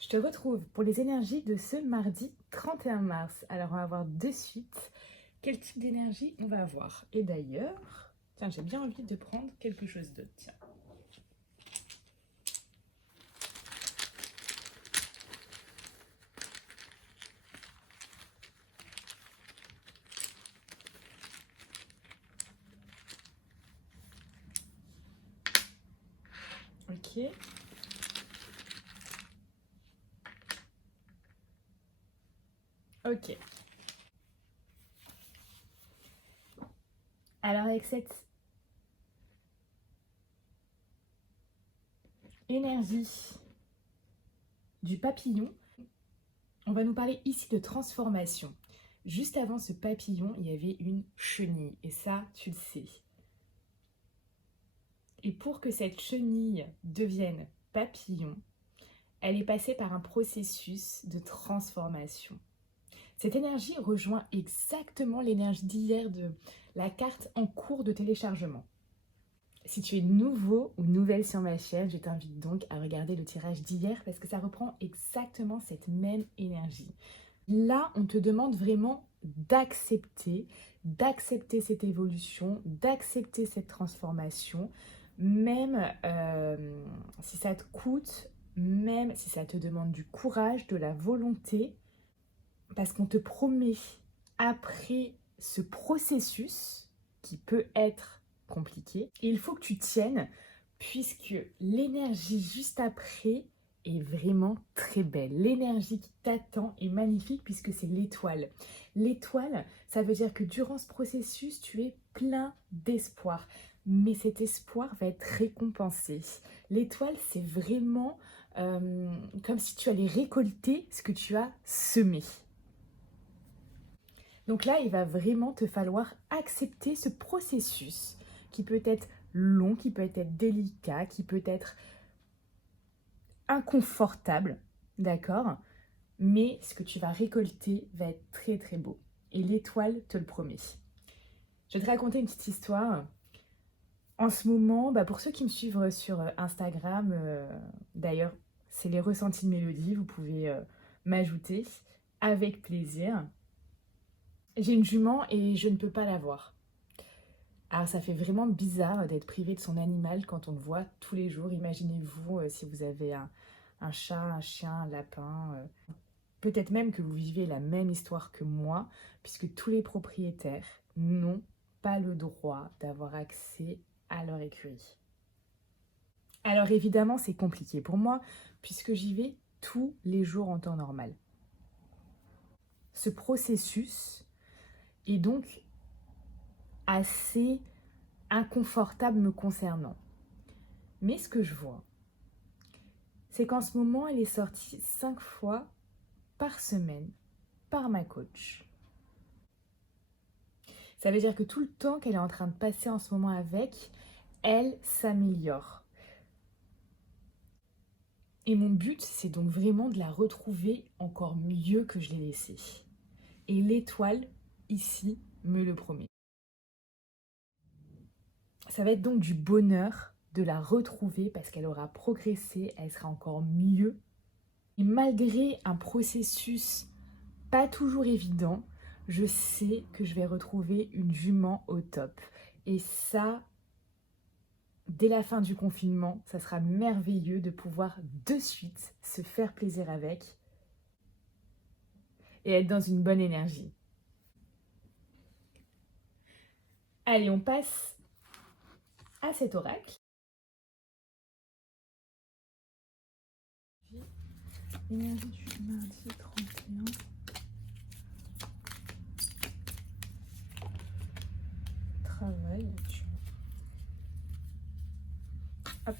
Je te retrouve pour les énergies de ce mardi 31 mars. Alors, on va voir de suite quel type d'énergie on va avoir. Et d'ailleurs, tiens, j'ai bien envie de prendre quelque chose d'autre. Tiens. Ok. Ok. Alors, avec cette énergie du papillon, on va nous parler ici de transformation. Juste avant ce papillon, il y avait une chenille. Et ça, tu le sais. Et pour que cette chenille devienne papillon, elle est passée par un processus de transformation. Cette énergie rejoint exactement l'énergie d'hier de la carte en cours de téléchargement. Si tu es nouveau ou nouvelle sur ma chaîne, je t'invite donc à regarder le tirage d'hier parce que ça reprend exactement cette même énergie. Là, on te demande vraiment d'accepter cette évolution, d'accepter cette transformation, même si ça te coûte, même si ça te demande du courage, de la volonté, parce qu'on te promet, après ce processus, qui peut être compliqué, il faut que tu tiennes, puisque l'énergie juste après est vraiment très belle. L'énergie qui t'attend est magnifique, puisque c'est l'étoile. L'étoile, ça veut dire que durant ce processus, tu es plein d'espoir. Mais cet espoir va être récompensé. L'étoile, c'est vraiment comme si tu allais récolter ce que tu as semé. Donc là, il va vraiment te falloir accepter ce processus qui peut être long, qui peut être délicat, qui peut être inconfortable, d'accord? Mais ce que tu vas récolter va être très très beau. Et l'étoile te le promet. Je vais te raconter une petite histoire. En ce moment, pour ceux qui me suivent sur Instagram, d'ailleurs, c'est les ressentis de Mélodie, vous pouvez m'ajouter avec plaisir. J'ai une jument et je ne peux pas la voir. Alors ça fait vraiment bizarre d'être privé de son animal quand on le voit tous les jours. Imaginez-vous si vous avez un chat, un chien, un lapin. Peut-être même que vous vivez la même histoire que moi, puisque tous les propriétaires n'ont pas le droit d'avoir accès à leur écurie. Alors évidemment c'est compliqué pour moi, puisque j'y vais tous les jours en temps normal. Ce processus est donc assez inconfortable me concernant. Mais ce que je vois, c'est qu'en ce moment, elle est sortie 5 fois par semaine par ma coach. Ça veut dire que tout le temps qu'elle est en train de passer en ce moment avec, elle s'améliore. Et mon but, c'est donc vraiment de la retrouver encore mieux que je l'ai laissée. Et l'étoile, ici, me le promet. Ça va être donc du bonheur de la retrouver parce qu'elle aura progressé, elle sera encore mieux. Et malgré un processus pas toujours évident, je sais que je vais retrouver une jument au top. Et ça, dès la fin du confinement, ça sera merveilleux de pouvoir de suite se faire plaisir avec et être dans une bonne énergie. Allez, on passe à cet oracle. Énergie du mardi 31. Travail. Hop.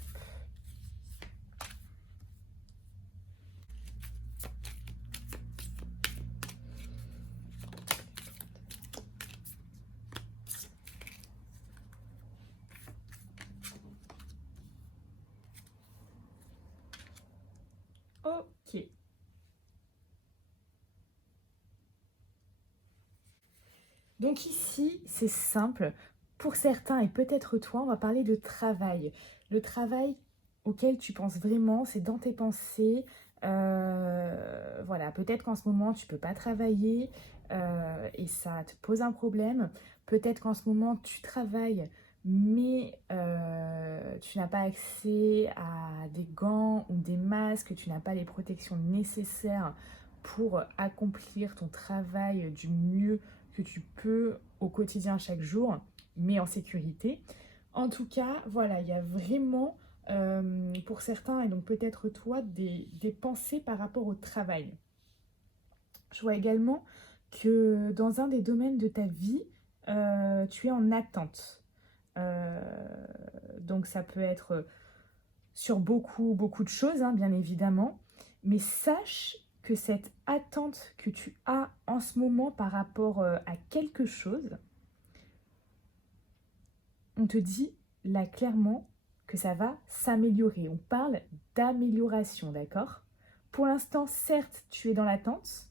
Ok. Donc ici, c'est simple. Pour certains, et peut-être toi, on va parler de travail. Le travail auquel tu penses vraiment, c'est dans tes pensées, Voilà, peut-être qu'en ce moment, tu ne peux pas travailler et ça te pose un problème. Peut-être qu'en ce moment, tu travailles, mais tu n'as pas accès à des gants ou des masques, tu n'as pas les protections nécessaires pour accomplir ton travail du mieux que tu peux au quotidien chaque jour, mais en sécurité. En tout cas, voilà, il y a vraiment pour certains, et donc peut-être toi, des pensées par rapport au travail. Je vois également que dans un des domaines de ta vie, tu es en attente. Euh, donc ça peut être sur beaucoup, beaucoup de choses, hein, bien évidemment. Mais sache que cette attente que tu as en ce moment par rapport à quelque chose, on te dit là clairement que ça va s'améliorer. On parle d'amélioration, d'accord? Pour l'instant, certes, tu es dans l'attente,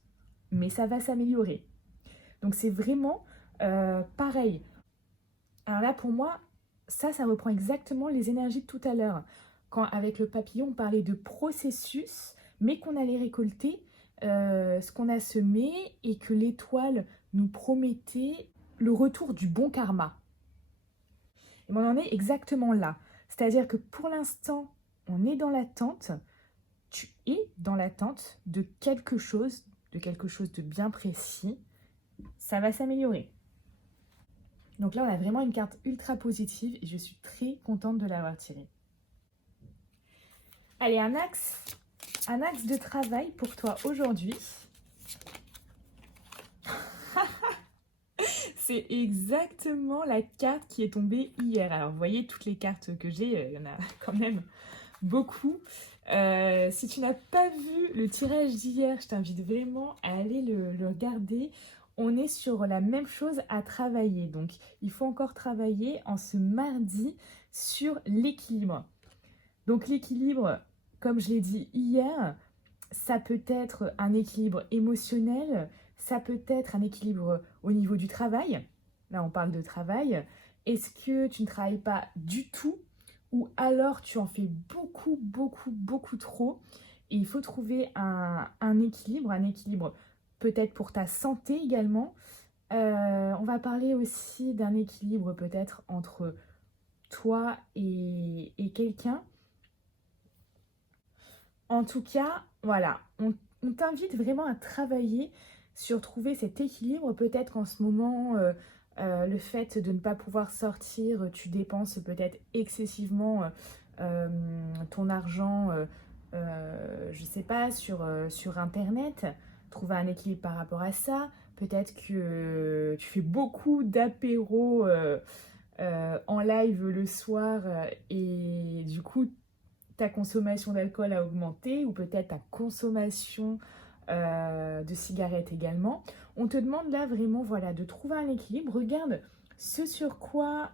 mais ça va s'améliorer. Donc c'est vraiment pareil. Alors là, pour moi, ça reprend exactement les énergies de tout à l'heure. Quand avec le papillon, on parlait de processus, mais qu'on allait récolter ce qu'on a semé et que l'étoile nous promettait le retour du bon karma. Et on en est exactement là. C'est-à-dire que pour l'instant, on est dans l'attente, tu es dans l'attente de quelque chose de bien précis. Ça va s'améliorer. Donc là, on a vraiment une carte ultra positive et je suis très contente de l'avoir tirée. Allez, un axe de travail pour toi aujourd'hui. C'est exactement la carte qui est tombée hier. Alors, vous voyez, toutes les cartes que j'ai, il y en a quand même beaucoup. Si tu n'as pas vu le tirage d'hier, je t'invite vraiment à aller le regarder. On est sur la même chose à travailler. Donc, il faut encore travailler en ce mardi sur l'équilibre. Donc, l'équilibre, comme je l'ai dit hier, ça peut être un équilibre émotionnel, ça peut être un équilibre au niveau du travail. Là, on parle de travail. Est-ce que tu ne travailles pas du tout ou alors tu en fais beaucoup, beaucoup, beaucoup trop? Et il faut trouver un équilibre peut-être pour ta santé également. On va parler aussi d'un équilibre peut-être entre toi et quelqu'un. En tout cas, voilà, on t'invite vraiment à travailler sur trouver cet équilibre. Peut-être qu'en ce moment, le fait de ne pas pouvoir sortir, tu dépenses peut-être excessivement ton argent, je ne sais pas, sur Internet. Trouver un équilibre par rapport à ça. Peut-être que tu fais beaucoup d'apéros en live le soir et du coup, ta consommation d'alcool a augmenté ou peut-être ta consommation de cigarettes également. On te demande là vraiment voilà, de trouver un équilibre. Regarde ce sur quoi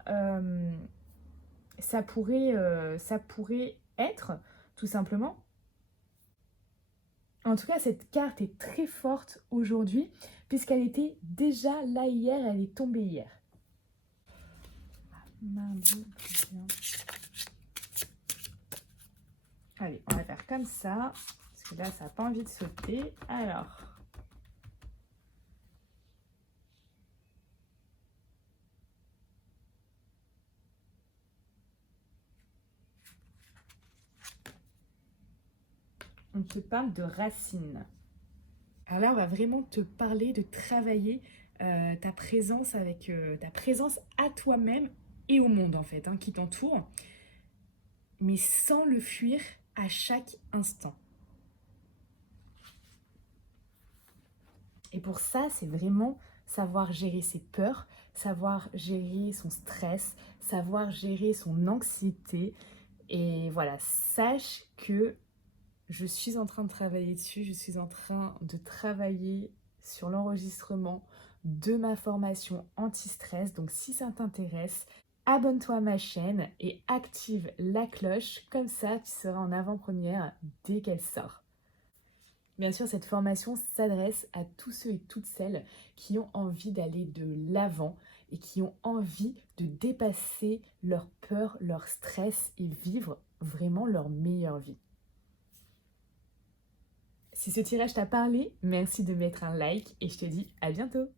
ça pourrait être, tout simplement. En tout cas, cette carte est très forte aujourd'hui puisqu'elle était déjà là hier, elle est tombée hier. Mardi, bien. Allez, on va faire comme ça, parce que là, ça n'a pas envie de sauter. Alors, on te parle de racines. Alors là, on va vraiment te parler de travailler ta présence avec ta présence à toi-même et au monde en fait, hein, qui t'entoure, mais sans le fuir à chaque instant. Et pour ça, c'est vraiment savoir gérer ses peurs, savoir gérer son stress, savoir gérer son anxiété. Et voilà, sache que je suis en train de travailler dessus, je suis en train de travailler sur l'enregistrement de ma formation anti-stress. Donc si ça t'intéresse, abonne-toi à ma chaîne et active la cloche, comme ça tu seras en avant-première dès qu'elle sort. Bien sûr, cette formation s'adresse à tous ceux et toutes celles qui ont envie d'aller de l'avant et qui ont envie de dépasser leur peur, leur stress et vivre vraiment leur meilleure vie. Si ce tirage t'a parlé, merci de mettre un like et je te dis à bientôt.